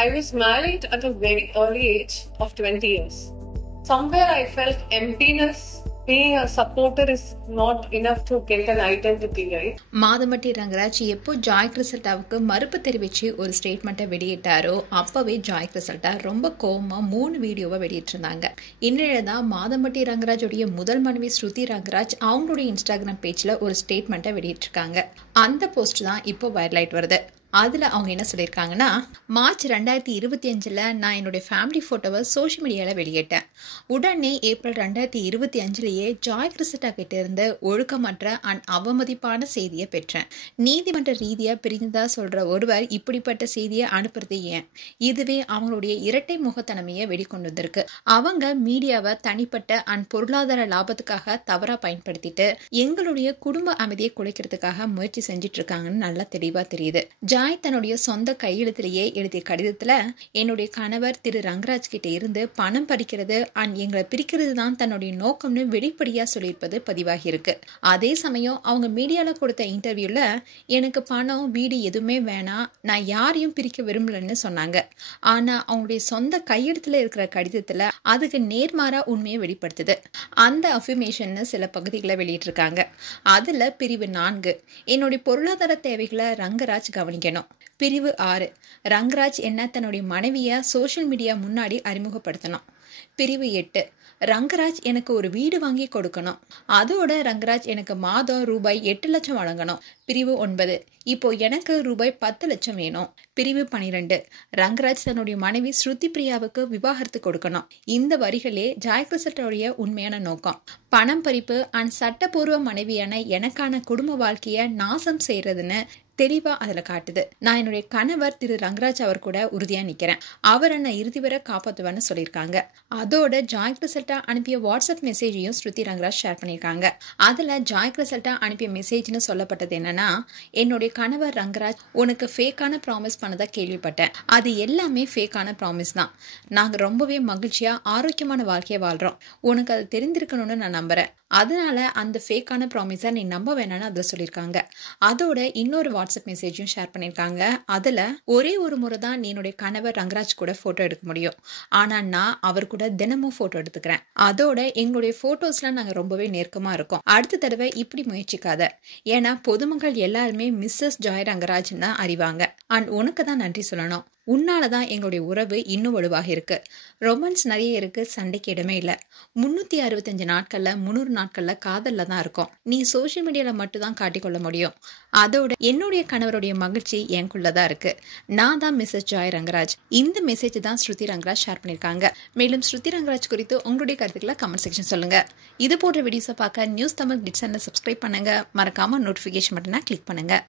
I was married at a very early age of 20 years. Somewhere I felt emptiness. Being a supporter is not enough to get an identity, right? Madhampatti Rangaraj எப்போ Joy கிறிசல்டாவுக்கு மறுப்பு தெரிவிச்சு ஒரு ஸ்டேட்மெண்ட்டை வெளியிட்டாரோ அப்பவே Joy Crizildaa ரொம்ப கோவமா 3 வீடியோவை வெளியிட்டிருந்தாங்க. இந்நிலையில்தான் மாதம்பட்டி ரங்கராஜுடைய முதல் மனைவி ஸ்ருதி ரங்கராஜ் அவங்களுடைய இன்ஸ்டாகிராம் பேஜ்ல ஒரு ஸ்டேட்மெண்ட்டை வெளியிட்டிருக்காங்க. அந்த போஸ்ட் தான் இப்போ வைரல் ஆயிட்டு வருது. அதுல அவங்க என்ன சொல்லியிருக்காங்கன்னா, மார்ச் 2025 நான் என்னுடைய ஃபேமிலி போட்டோவை சோஷியல் மீடியால வெளியிட்டேன். உடனே ஏப்ரல் 2025 ஜாய் கிறிசல்டா கிட்ட இருந்து ஒழுக்கமற்ற அவமதிப்பான செய்தியை பெற்றேன். நீதிமன்ற ரீதியா பிரிந்ததா சொல்ற ஒருவர் இப்படிப்பட்ட செய்தியை அனுப்புறது ஏன்? இதுவே அவங்களுடைய இரட்டை முகத்தனமையை வெளிக்கொண்டு வந்திருக்கு. அவங்க மீடியாவை தனிப்பட்ட பொருளாதார லாபத்துக்காக தவறா பயன்படுத்திட்டு எங்களுடைய குடும்ப அமைதியை குலைக்கிறதுக்காக முயற்சி செஞ்சிட்டு இருக்காங்கன்னு நல்லா தெளிவா தெரியுது. ஜாய் தன்னுடைய சொந்த கையெழுத்திலேயே எழுதிய கடிதத்துல, என்னுடைய கணவர் திரு ரங்கராஜ் கிட்ட இருந்து பணம் பறிக்கிறது எங்களை பிரிக்கிறது தான் தன்னுடைய நோக்கம்னு வெளிப்படையா சொல்லியிருப்பது பதிவாகி இருக்கு. அதே சமயம் அவங்க மீடியால கொடுத்த இன்டர்வியூல, எனக்கு பணம் வீடு எதுவுமே வேணாம், நான் யாரையும் பிரிக்க விரும்பலன்னு சொன்னாங்க. ஆனா அவங்களுடைய சொந்த கையெழுத்துல இருக்கிற கடிதத்துல அதுக்கு நேர்மாறா உண்மையை வெளிப்படுத்துது. அந்த அஃபர்மேஷன் சில பகுதிகளை வெளியிட்டிருக்காங்க. அதுல பிரிவு 4, என்னுடைய பொருளாதார தேவைகளை ரங்கராஜ் கவனிக்கணும். பிரிவு 6, ரங்கராஜ் என்ன தன்னுடைய மனைவிய சோசியல் மீடியா முன்னாடி அறிமுகப்படுத்தணும். பிரிவு 8, ரங்கராஜ் எனக்கு ஒரு வீடு வாங்கி கொடுக்கணும். அதோட ரங்கராஜ் எனக்கு மாதம் ரூபாய் 8 லட்சம் வழங்கணும். பிரிவு 9, இப்போ எனக்கு ரூபாய் 10 லட்சம் வேணும். பிரிவு 12, ரங்கராஜ் தன்னுடைய மனைவி ஸ்ருதி பிரியாவுக்கு விவாகரத்து கொடுக்கணும். இந்த வரிகளே ஜாய் கிறிசல்டாவுடைய உண்மையான நோக்கம். பணம் பறிப்பு சட்டப்பூர்வ மனைவியான எனக்கான குடும்ப வாழ்க்கைய நாசம் செய்யறதுன்னு தெளிவா அதுல காட்டுது. நான் என்னுடைய கணவர் திரு ரங்கராஜ் அவர் கூட உறுதியா நிக்கிறேன். அவரை நான் இறுதி வரை காப்பாத்துவேன்னு சொல்லியிருக்காங்க. அதோட ஜாய் கிறிசல்டா அனுப்பிய வாட்ஸ்அப் மெசேஜையும் ஸ்ருதி ரங்கராஜ் ஷேர் பண்ணியிருக்காங்க. அதுல ஜாய் கிறிசல்டா அனுப்பிய மெசேஜ்னு சொல்லப்பட்டது என்னன்னா, என்னுடைய கணவர் ரங்கராஜ் உனக்கு ஃபேக்கான ப்ராமிஸ் பண்ணதா கேள்விப்பட்டேன். அது எல்லாமே ஃபேக்கான ப்ராமிஸ் தான். நாங்க ரொம்பவே மகிழ்ச்சியா ஆரோக்கியமான வாழ்க்கையை வாழ்றோம். உனக்கு அது தெரிந்திருக்கணும்னு நான் நம்புறேன். அதனால அந்த ஃபேக்கான ப்ராமிஸை நீ நம்ப வேணான்னு அதுல சொல்லியிருக்காங்க. அதோட இன்னொரு வாட்ஸ்அப் மெசேஜும் ஷேர் பண்ணியிருக்காங்க. அதுல, ஒரே ஒரு முறை தான் நீ என்னுடைய கணவர் ரங்கராஜ் கூட போட்டோ எடுக்க முடியும். ஆனா நான் அவர் கூட தினமும் போட்டோ எடுத்துக்கிறேன். அதோட எங்களுடைய போட்டோஸ்ல நாங்க ரொம்பவே நெருக்கமா இருக்கோம். அடுத்த தடவை இப்படி முயற்சிக்காத. ஏன்னா பொதுமக்கள் எல்லாருமே மிஸ்ஸஸ் ஜாய் ரங்கராஜ் தான் அறிவாங்க. உனக்கு தான் நன்றி சொல்லணும். உன்னாலதான் எங்களுடைய உறவு இன்னும் வலுவாக இருக்கு. ரொமான்ஸ் நிறைய இருக்கு, சண்டைக்கு இடமே இல்ல. 365 நாட்கள்ல 300 நாட்கள்ல காதல்ல தான் இருக்கும். நீ சோசியல் மீடியால மட்டும் தான் காட்டிக்கொள்ள முடியும். அதோட என்னுடைய கணவருடைய மகிழ்ச்சி எனக்குள்ளதான் இருக்கு. நான் தான் மிஸ்ஸஸ் ஜாய் ரங்கராஜ். இந்த மெசேஜ் தான் ஸ்ருதி ரங்கராஜ் ஷேர் பண்ணிருக்காங்க. மேலும் ஸ்ருதி ரங்கராஜ் குறித்து உங்களுடைய கருத்துக்களை கமெண்ட் செக்ஷன் சொல்லுங்க. இது போன்ற வீடியோஸை பார்க்க நியூஸ் தமிழ் டிட் சேனலை சப்ஸ்கிரைப் பண்ணுங்க. மறக்காம நோட்டிபிகேஷன் பட்டனை கிளிக் பண்ணுங்க.